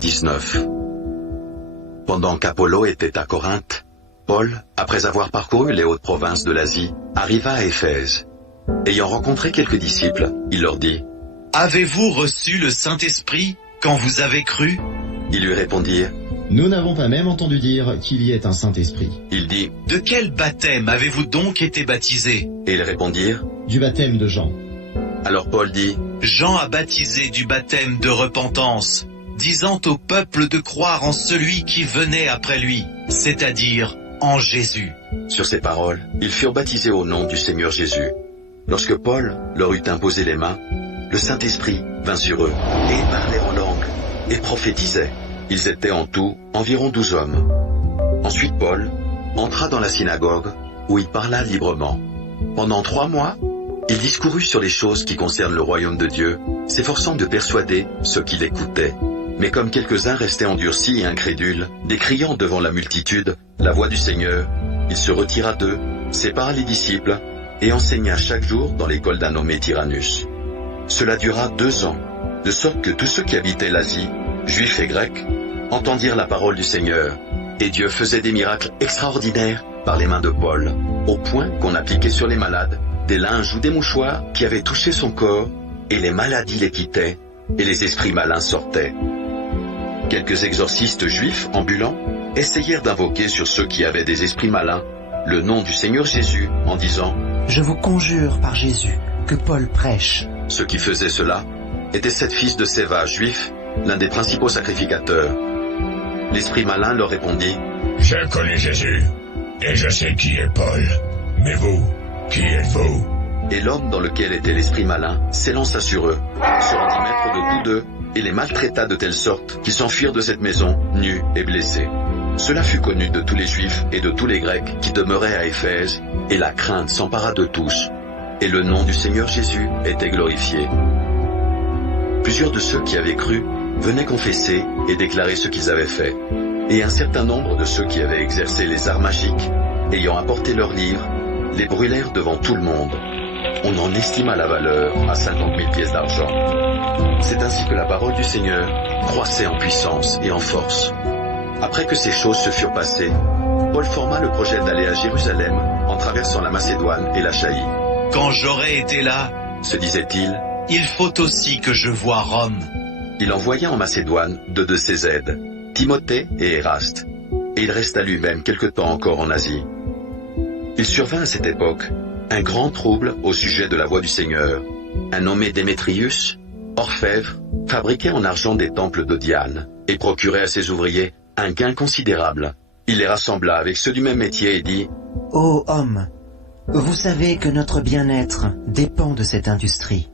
19. Pendant qu'Apollo était à Corinthe, Paul, après avoir parcouru les hautes provinces de l'Asie, arriva à Éphèse. Ayant rencontré quelques disciples, il leur dit : « Avez-vous reçu le Saint-Esprit quand vous avez cru ?» Ils lui répondirent : « Nous n'avons pas même entendu dire qu'il y ait un Saint-Esprit. » Il dit : « De quel baptême avez-vous donc été baptisés ?» Et ils répondirent : « Du baptême de Jean. » Alors Paul dit : « Jean a baptisé du baptême de repentance, disant au peuple de croire en celui qui venait après lui, c'est-à-dire en Jésus. » Sur ces paroles, ils furent baptisés au nom du Seigneur Jésus. Lorsque Paul leur eut imposé les mains, le Saint-Esprit vint sur eux, et ils parlaient en langue, et prophétisaient. Ils étaient en tout environ 12 hommes. Ensuite Paul entra dans la synagogue, où il parla librement. Pendant 3 mois, il discourut sur les choses qui concernent le royaume de Dieu, s'efforçant de persuader ceux qui l'écoutaient. Mais comme quelques-uns restaient endurcis et incrédules, décriant devant la multitude la voix du Seigneur, il se retira d'eux, sépara les disciples, et enseigna chaque jour dans l'école d'un nommé Tyrannus. Cela dura 2 ans, de sorte que tous ceux qui habitaient l'Asie, juifs et grecs, entendirent la parole du Seigneur, et Dieu faisait des miracles extraordinaires par les mains de Paul, au point qu'on appliquait sur les malades des linges ou des mouchoirs qui avaient touché son corps, et les maladies les quittaient, et les esprits malins sortaient. Quelques exorcistes juifs ambulants essayèrent d'invoquer sur ceux qui avaient des esprits malins le nom du Seigneur Jésus en disant : « Je vous conjure par Jésus que Paul prêche. » Ceux qui faisaient cela étaient 7 fils de Séva, juifs, l'un des principaux sacrificateurs. L'esprit malin leur répondit : « Je connais Jésus, et je sais qui est Paul. Mais vous, qui êtes-vous » Et l'homme dans lequel était l'esprit malin s'élança sur eux, se rendit maître de tous deux, et les maltraita de telle sorte qu'ils s'enfuirent de cette maison, nus et blessés. Cela fut connu de tous les Juifs et de tous les Grecs qui demeuraient à Éphèse, et la crainte s'empara de tous, et le nom du Seigneur Jésus était glorifié. Plusieurs de ceux qui avaient cru venaient confesser et déclarer ce qu'ils avaient fait, et un certain nombre de ceux qui avaient exercé les arts magiques, ayant apporté leurs livres, les brûlèrent devant tout le monde. On en estima la valeur à 50 000 pièces d'argent. C'est ainsi que la parole du Seigneur croissait en puissance et en force. Après que ces choses se furent passées, Paul forma le projet d'aller à Jérusalem en traversant la Macédoine et l'Achaïe. « Quand j'aurai été là, se disait-il, il faut aussi que je voie Rome. » Il envoya en Macédoine 2 de ses aides, Timothée et Éraste, et il resta lui-même quelque temps encore en Asie. Il survint à cette époque un grand trouble au sujet de la voix du Seigneur. Un nommé Démétrius, orfèvre, fabriquait en argent des temples de Diane et procurait à ses ouvriers un gain considérable. Il les rassembla avec ceux du même métier et dit : « Ô homme, vous savez que notre bien-être dépend de cette industrie.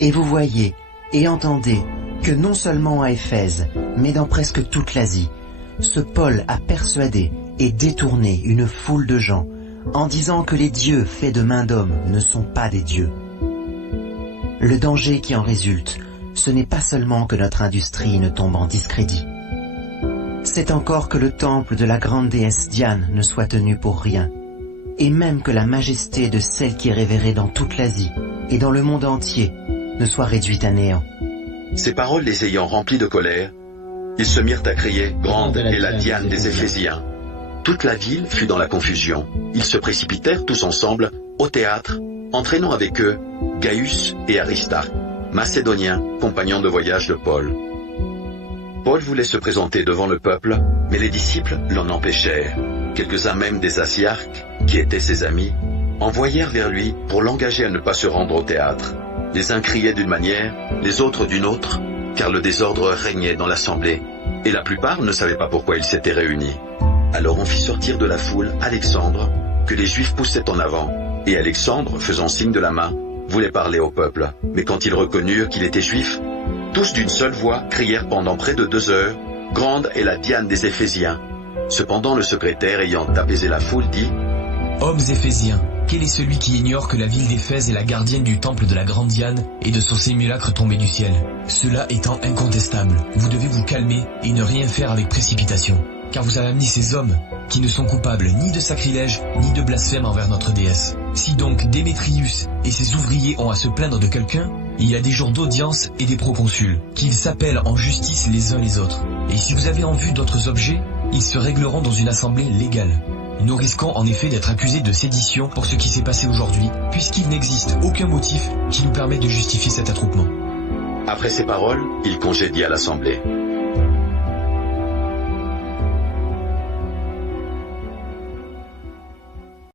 Et vous voyez et entendez que non seulement à Éphèse, mais dans presque toute l'Asie, ce Paul a persuadé et détourné une foule de gens en disant que les dieux faits de main d'homme ne sont pas des dieux. Le danger qui en résulte, ce n'est pas seulement que notre industrie ne tombe en discrédit. C'est encore que le temple de la grande déesse Diane ne soit tenu pour rien, et même que la majesté de celle qui est révérée dans toute l'Asie et dans le monde entier ne soit réduite à néant. » Ces paroles les ayant remplis de colère, ils se mirent à crier « Grande est la Diane des Éphésiens !» Toute la ville fut dans la confusion. Ils se précipitèrent tous ensemble au théâtre, entraînant avec eux Gaius et Aristarque, Macédoniens, compagnons de voyage de Paul. Paul voulait se présenter devant le peuple, mais les disciples l'en empêchèrent. Quelques-uns même des Asiarques, qui étaient ses amis, envoyèrent vers lui pour l'engager à ne pas se rendre au théâtre. Les uns criaient d'une manière, les autres d'une autre, car le désordre régnait dans l'assemblée, et la plupart ne savaient pas pourquoi ils s'étaient réunis. Alors on fit sortir de la foule Alexandre, que les Juifs poussaient en avant, et Alexandre, faisant signe de la main, voulait parler au peuple. Mais quand ils reconnurent qu'il était juif, tous d'une seule voix crièrent pendant près de 2 heures, « Grande est la Diane des Éphésiens !» Cependant le secrétaire, ayant apaisé la foule, dit, « Hommes éphésiens, Quel est celui qui ignore que la ville d'Éphèse est la gardienne du temple de la grande Diane et de son simulacre tombé du ciel? Cela étant incontestable, vous devez vous calmer et ne rien faire avec précipitation. Car vous avez amené ces hommes qui ne sont coupables ni de sacrilège ni de blasphème envers notre déesse. Si donc Démétrius et ses ouvriers ont à se plaindre de quelqu'un, il y a des jours d'audience et des proconsuls, qu'ils s'appellent en justice les uns les autres. Et si vous avez en vue d'autres objets, ils se régleront dans une assemblée légale. Nous risquons en effet d'être accusés de sédition pour ce qui s'est passé aujourd'hui, puisqu'il n'existe aucun motif qui nous permet de justifier cet attroupement. Après ces paroles, il congédia l'assemblée.